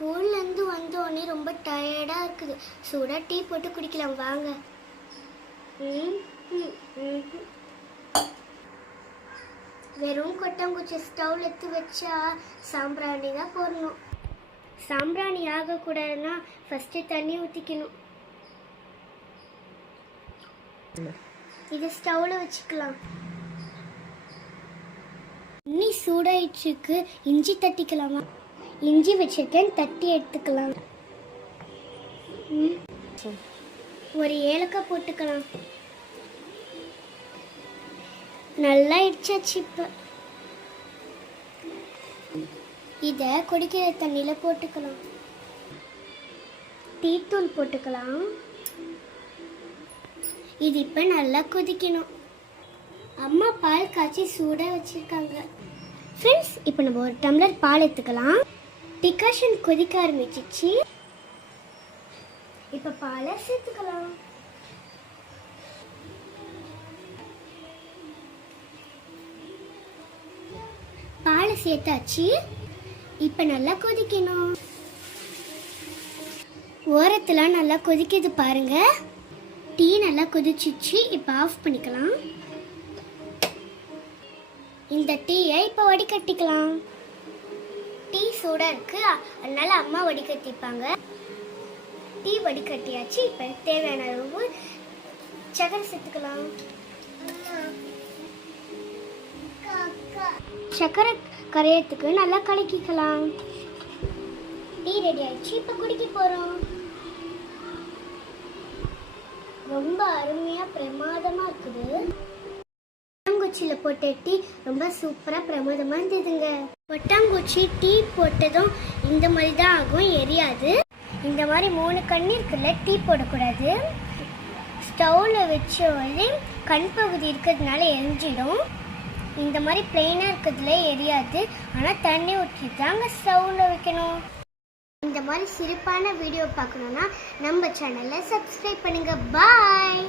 ஸ்கூல்லேருந்து வந்தோடனே ரொம்ப டயர்டாக இருக்குது. சூடாக டீ போட்டு குடிக்கலாம் வாங்க. வெறும் கொட்டாங்குச்சி ஸ்டவ்ல எடுத்து வச்சா சாம்பிராணி தான் போடணும். சாம்பிராணி ஆகக்கூடாதுன்னா ஃபஸ்ட்டு தண்ணி ஊற்றிக்கணும். இதை ஸ்டவ்ல வச்சுக்கலாம். இன்னி சூடாயிடுச்சுக்கு இஞ்சி தட்டிக்கலாமா? இஞ்சி வச்சிருக்கேன், தட்டி எடுத்துக்கலாம். ஒரு ஏலக்காய் போட்டுக்கலாம். நல்லா இடிச்சாச்சு. இப்போ இதை குடிக்கிற தண்ணியில் போட்டுக்கலாம். டீத்தூள் போட்டுக்கலாம். இது இப்போ நல்லா கொதிக்கணும். அம்மா பால் காய்ச்சி சூடாக வச்சுருக்காங்க. ஃப்ரெண்ட்ஸ், இப்போ நம்ம ஒரு டம்ளர் பால் எடுத்துக்கலாம். டிகாஷன் கொதிக்க ஆரம்பிச்சிச்சு. இப்போ பாலை சேர்த்துக்கலாம். பாலை சேர்த்தாச்சு. இப்போ நல்லா கொதிக்கணும். ஓரத்தில் நல்லா கொதிக்குது பாருங்க. டீ நல்லா கொதிச்சிச்சு. இப்போ ஆஃப் பண்ணிக்கலாம். இந்த டீயை இப்போ வடிகட்டிக்கலாம். டீ சூடாக இருக்கு, அதனால அம்மா வடிகட்டிப்பாங்க. டீ வடிகட்டியாச்சு. இப்போ தேவையான அளவு சக்கரை சேர்த்துக்கலாம். சக்கரை கரையத்துக்கு நல்லா கலக்கிக்கலாம். டீ ரெடி ஆயிடுச்சு. இப்போ குடிக்க போகிறோம். ரொம்ப அருமையாக பிரமாதமாக இருக்குது. கொட்டாங்குச்சியில் போட்ட டீ ரொம்ப சூப்பராக பிரமாதமாக இருந்ததுங்க. கொட்டாங்குச்சி டீ போட்டதும் இந்த மாதிரி தான் ஆகும், எரியாது. இந்த மாதிரி 3 கண்ணு இருக்குல்ல, டீ போடக்கூடாது. ஸ்டவ்வில் வச்ச உடனே கண் பகுதி இருக்கிறதுனால எரிஞ்சிடும். இந்த மாதிரி பிளெயினாக இருக்கிறதுல எரியாது. ஆனால் தண்ணி ஊற்றி தாங்க ஸ்டவ்வில் வைக்கணும். இந்த மாதிரி சிறப்பான வீடியோ பார்க்கணுன்னா நம்ம சேனலை சப்ஸ்கிரைப் பண்ணுங்கள். பாய்.